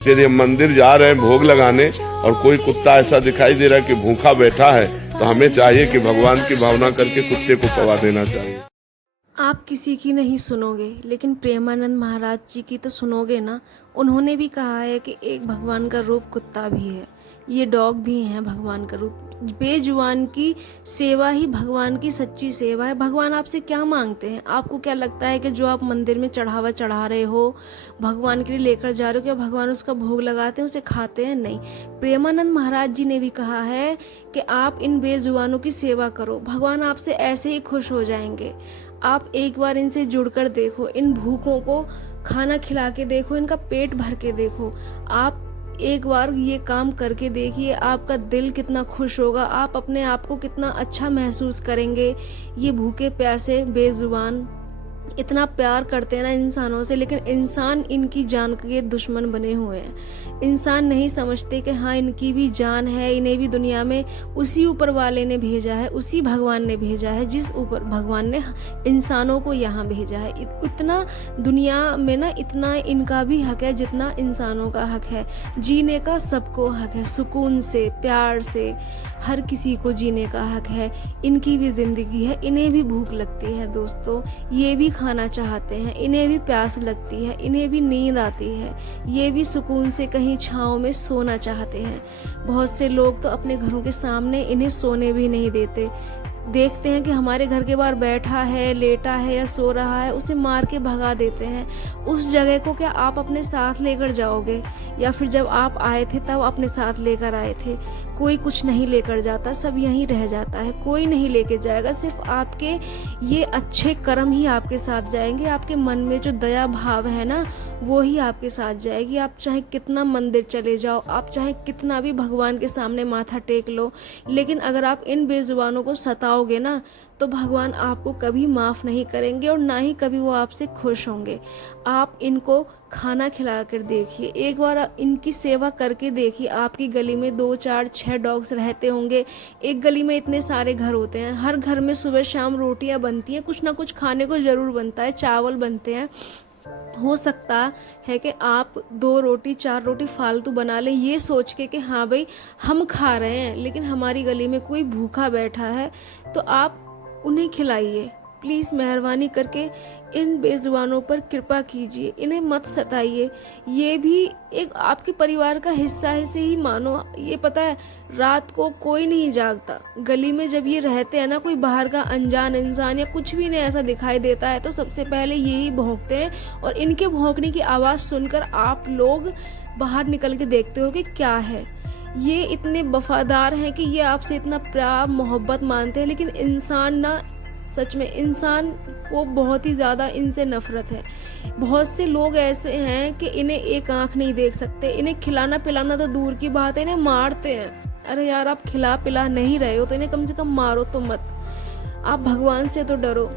यदि हम मंदिर जा रहे हैं भोग लगाने और कोई कुत्ता ऐसा दिखाई दे रहा है कि भूखा बैठा है, तो हमें चाहिए कि भगवान की भावना करके कुत्ते को पवा देना चाहिए। आप किसी की नहीं सुनोगे, लेकिन प्रेमानंद महाराज जी की तो सुनोगे ना। उन्होंने भी कहा है कि एक भगवान का रूप कुत्ता भी है, ये डॉग भी हैं भगवान का रूप। बेजुबान की सेवा ही भगवान की सच्ची सेवा है। भगवान आपसे क्या मांगते हैं? आपको क्या लगता है कि जो आप मंदिर में चढ़ावा चढ़ा रहे हो, भगवान के लिए लेकर जा रहे हो, क्या भगवान उसका भोग लगाते हैं, उसे खाते हैं? नहीं। प्रेमानंद महाराज जी ने भी कहा है कि आप इन बेजुबानों की सेवा करो, भगवान आपसे ऐसे ही खुश हो जाएंगे। आप एक बार इनसे जुड़कर देखो, इन भूखों को खाना खिला के देखो, इनका पेट भर के देखो। आप एक बार ये काम करके देखिए, आपका दिल कितना खुश होगा, आप अपने आप को कितना अच्छा महसूस करेंगे। ये भूखे प्यासे बेजुबान इतना प्यार करते हैं ना इंसानों से, लेकिन इंसान इनकी जान के दुश्मन बने हुए हैं। इंसान नहीं समझते कि हाँ, इनकी भी जान है, इन्हें भी दुनिया में उसी ऊपर वाले ने भेजा है, उसी भगवान ने भेजा है जिस ऊपर भगवान ने इंसानों को यहाँ भेजा है। इतना दुनिया में ना इतना इनका भी हक है जितना इंसानों का हक है। जीने का सबको हक है, सुकून से, प्यार से, हर किसी को जीने का हक है। इनकी भी जिंदगी है, इन्हें भी भूख लगती है दोस्तों, ये भी खाना चाहते हैं, इन्हें भी प्यास लगती है, इन्हें भी नींद आती है, ये भी सुकून से कहीं छांव में सोना चाहते हैं। बहुत से लोग तो अपने घरों के सामने इन्हें सोने भी नहीं देते। देखते हैं कि हमारे घर के बाहर बैठा है, लेटा है या सो रहा है, उसे मार के भगा देते हैं। उस जगह को क्या आप अपने साथ लेकर जाओगे? या फिर जब आप आए थे तब अपने साथ लेकर आए थे? कोई कुछ नहीं लेकर जाता, सब यहीं रह जाता है, कोई नहीं लेके जाएगा। सिर्फ आपके ये अच्छे कर्म ही आपके साथ जाएंगे। आपके मन में जो दया भाव है ना, वो ही आपके साथ जाएगी। आप चाहे कितना मंदिर चले जाओ, आप चाहे कितना भी भगवान के सामने माथा टेक लो, लेकिन अगर आप इन बेजुबानों को सताओगे ना, तो भगवान आपको कभी माफ़ नहीं करेंगे और ना ही कभी वो आपसे खुश होंगे। आप इनको खाना खिला कर देखिए, एक बार इनकी सेवा करके देखिए। आपकी गली में 2 4 6 डॉग्स रहते होंगे, एक गली में इतने सारे घर होते हैं, हर घर में सुबह शाम रोटियां बनती हैं, कुछ ना कुछ खाने को ज़रूर बनता है, चावल बनते हैं। हो सकता है कि आप 2 रोटी 4 रोटी फालतू बना लें, ये सोच के कि हाँ भाई हम खा रहे हैं, लेकिन हमारी गली में कोई भूखा बैठा है तो आप उन्हें खिलाइए। प्लीज़ मेहरबानी करके इन बेजुबानों पर कृपा कीजिए, इन्हें मत सताइए। ये भी एक आपके परिवार का हिस्सा है से ही मानो। ये पता है, रात को कोई नहीं जागता, गली में जब ये रहते हैं ना, कोई बाहर का अनजान इंसान या कुछ भी इन्हें ऐसा दिखाई देता है तो सबसे पहले यही भौंकते हैं, और इनके भौंकने की आवाज़ सुनकर आप लोग बाहर निकल के देखते हो कि क्या है। ये इतने वफादार हैं कि ये आपसे इतना प्यार मोहब्बत मानते हैं, लेकिन इंसान ना, सच में इंसान को बहुत ही ज़्यादा इनसे नफरत है। बहुत से लोग ऐसे हैं कि इन्हें एक आंख नहीं देख सकते, इन्हें खिलाना पिलाना तो दूर की बात है, इन्हें मारते हैं। अरे यार, आप खिला पिला नहीं रहे हो तो इन्हें कम से कम मारो तो मत। आप भगवान से तो डरो।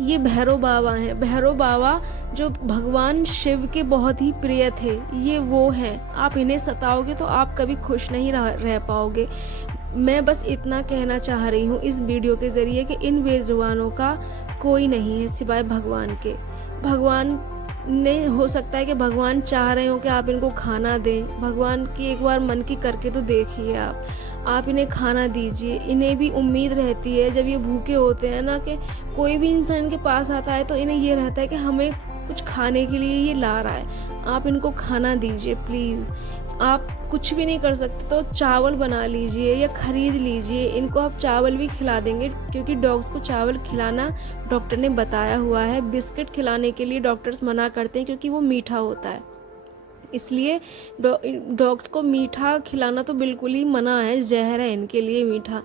ये भैरव बाबा हैं, भैरव बाबा जो भगवान शिव के बहुत ही प्रिय थे, ये वो हैं। आप इन्हें सताओगे तो आप कभी खुश नहीं रह पाओगे। मैं बस इतना कहना चाह रही हूँ इस वीडियो के ज़रिए कि इन बेजुबानों का कोई नहीं है सिवाय भगवान के। भगवान ने, हो सकता है कि भगवान चाह रहे हो कि आप इनको खाना दें। भगवान की एक बार मन की करके तो देखिए आप इन्हें खाना दीजिए। इन्हें भी उम्मीद रहती है जब ये भूखे होते हैं ना, कि कोई भी इंसान के पास आता है तो इन्हें ये रहता है कि हमें कुछ खाने के लिए ये ला रहा है। आप इनको खाना दीजिए प्लीज़। आप कुछ भी नहीं कर सकते तो चावल बना लीजिए या ख़रीद लीजिए, इनको आप चावल भी खिला देंगे, क्योंकि डॉग्स को चावल खिलाना डॉक्टर ने बताया हुआ है। बिस्किट खिलाने के लिए डॉक्टर्स मना करते हैं क्योंकि वो मीठा होता है, इसलिए डॉग्स को मीठा खिलाना तो बिल्कुल ही मना है, जहर है इनके लिए मीठा।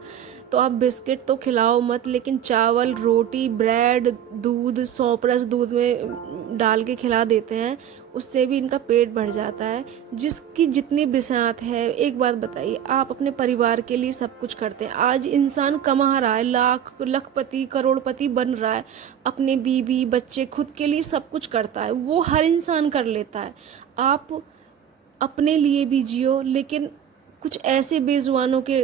तो आप बिस्किट तो खिलाओ मत, लेकिन चावल, रोटी, ब्रेड, दूध, 100+ दूध में डाल के खिला देते हैं, उससे भी इनका पेट भर जाता है। जिसकी जितनी बिसात है, एक बात बताइए, आप अपने परिवार के लिए सब कुछ करते हैं। आज इंसान कमा रहा है, लखपति करोड़पति बन रहा है, अपने बीवी बच्चे खुद के लिए सब कुछ करता है, वो हर इंसान कर लेता है। आप अपने लिए भी जियो, लेकिन कुछ ऐसे बेजुबानों के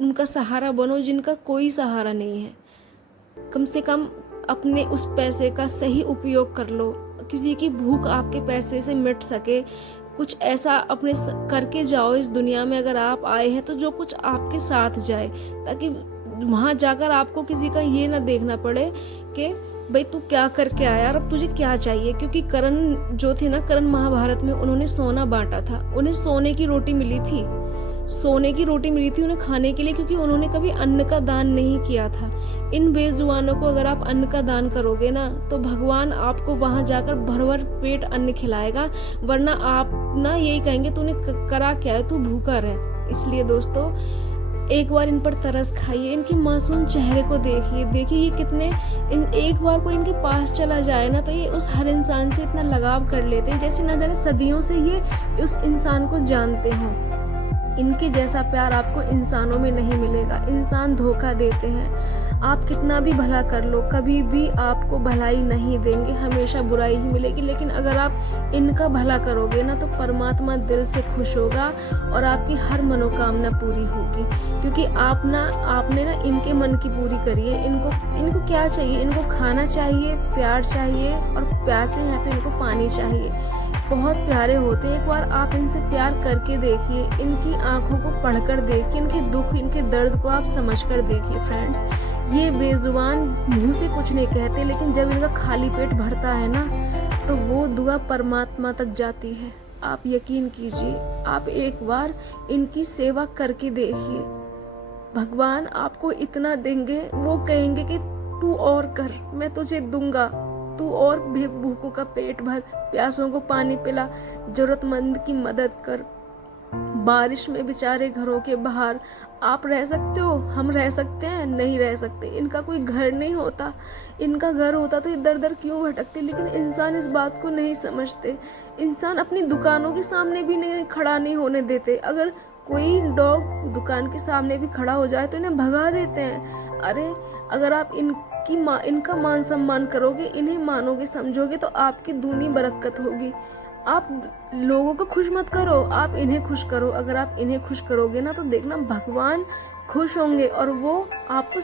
उनका सहारा बनो जिनका कोई सहारा नहीं है। कम से कम अपने उस पैसे का सही उपयोग कर लो, किसी की भूख आपके पैसे से मिट सके। कुछ ऐसा अपने करके जाओ इस दुनिया में, अगर आप आए हैं तो जो कुछ आपके साथ जाए, ताकि वहाँ जाकर आपको किसी का ये ना देखना पड़े कि भाई तू क्या करके आया और अब तुझे क्या चाहिए। क्योंकि कर्ण जो थे ना, कर्ण महाभारत में उन्होंने सोना बांटा था, उन्हें सोने की रोटी मिली थी, सोने की रोटी मिली थी उन्हें खाने के लिए, क्योंकि उन्होंने कभी अन्न का दान नहीं किया था। इन बेजुबानों को अगर आप अन्न का दान करोगे ना, तो भगवान आपको वहां जाकर भर भर पेट अन्न खिलाएगा, वरना आप ना यही कहेंगे तूने करा क्या है, तू भूखा रह। इसलिए दोस्तों एक बार इन पर तरस खाइए, इनके मासूम चेहरे को देखिए ये कितने एक बार कोई इनके पास चला जाए ना, तो ये उस हर इंसान से इतना लगाव कर लेते हैं जैसे ना जाने सदियों से ये उस इंसान को जानते हों। इनके जैसा प्यार आपको इंसानों में नहीं मिलेगा। इंसान धोखा देते हैं, आप कितना भी भला कर लो कभी भी आपको भलाई नहीं देंगे, हमेशा बुराई ही मिलेगी। लेकिन अगर आप इनका भला करोगे ना, तो परमात्मा दिल से खुश होगा और आपकी हर मनोकामना पूरी होगी, क्योंकि आपने ना इनके मन की पूरी करी है। इनको क्या चाहिए? इनको खाना चाहिए, प्यार चाहिए, और प्यासे हैं तो इनको पानी चाहिए। बहुत प्यारे होते हैं। एक बार आप इनसे प्यार करके देखिए, इनकी आंखों को पढ़कर देखिए, इनके दुख, इनके दर्द को आप समझकर देखिए। फ्रेंड्स, ये बेजुबान मुंह से कुछ नहीं कहते, लेकिन जब इनका खाली पेट भरता है ना, तो वो दुआ परमात्मा तक जाती है। आप यकीन कीजिए, आप एक बार इनकी सेवा करके देखिए, भगवान आपको इतना देंगे, वो कहेंगे कि तू और कर, मैं तुझे दूंगा, तू और भूखों का पेट भर, प्यासों को पानी पिला, जरूरतमंद की मदद कर। बारिश में बेचारे घरों के बाहर आप रह सकते हो, हम रह सकते हैं? नहीं रह सकते। इनका कोई घर नहीं होता, इनका घर होता तो इधर उधर क्यों भटकते। लेकिन इंसान इस बात को नहीं समझते। इंसान अपनी दुकानों के सामने भी नहीं खड़ा नहीं होने देते। अगर कोई डॉग दुकान के सामने भी खड़ा हो जाए तो इन्हें भगा देते हैं। अरे अगर आप इनका मान सम्मान करोगे, इन्हें मानोगे, समझोगे, तो आपकी दूनी बरकत होगी। आप लोगों को खुश मत करो, आप इन्हें खुश करो। अगर आप इन्हें खुश करोगे ना, तो देखना भगवान खुश होंगे और वो आपको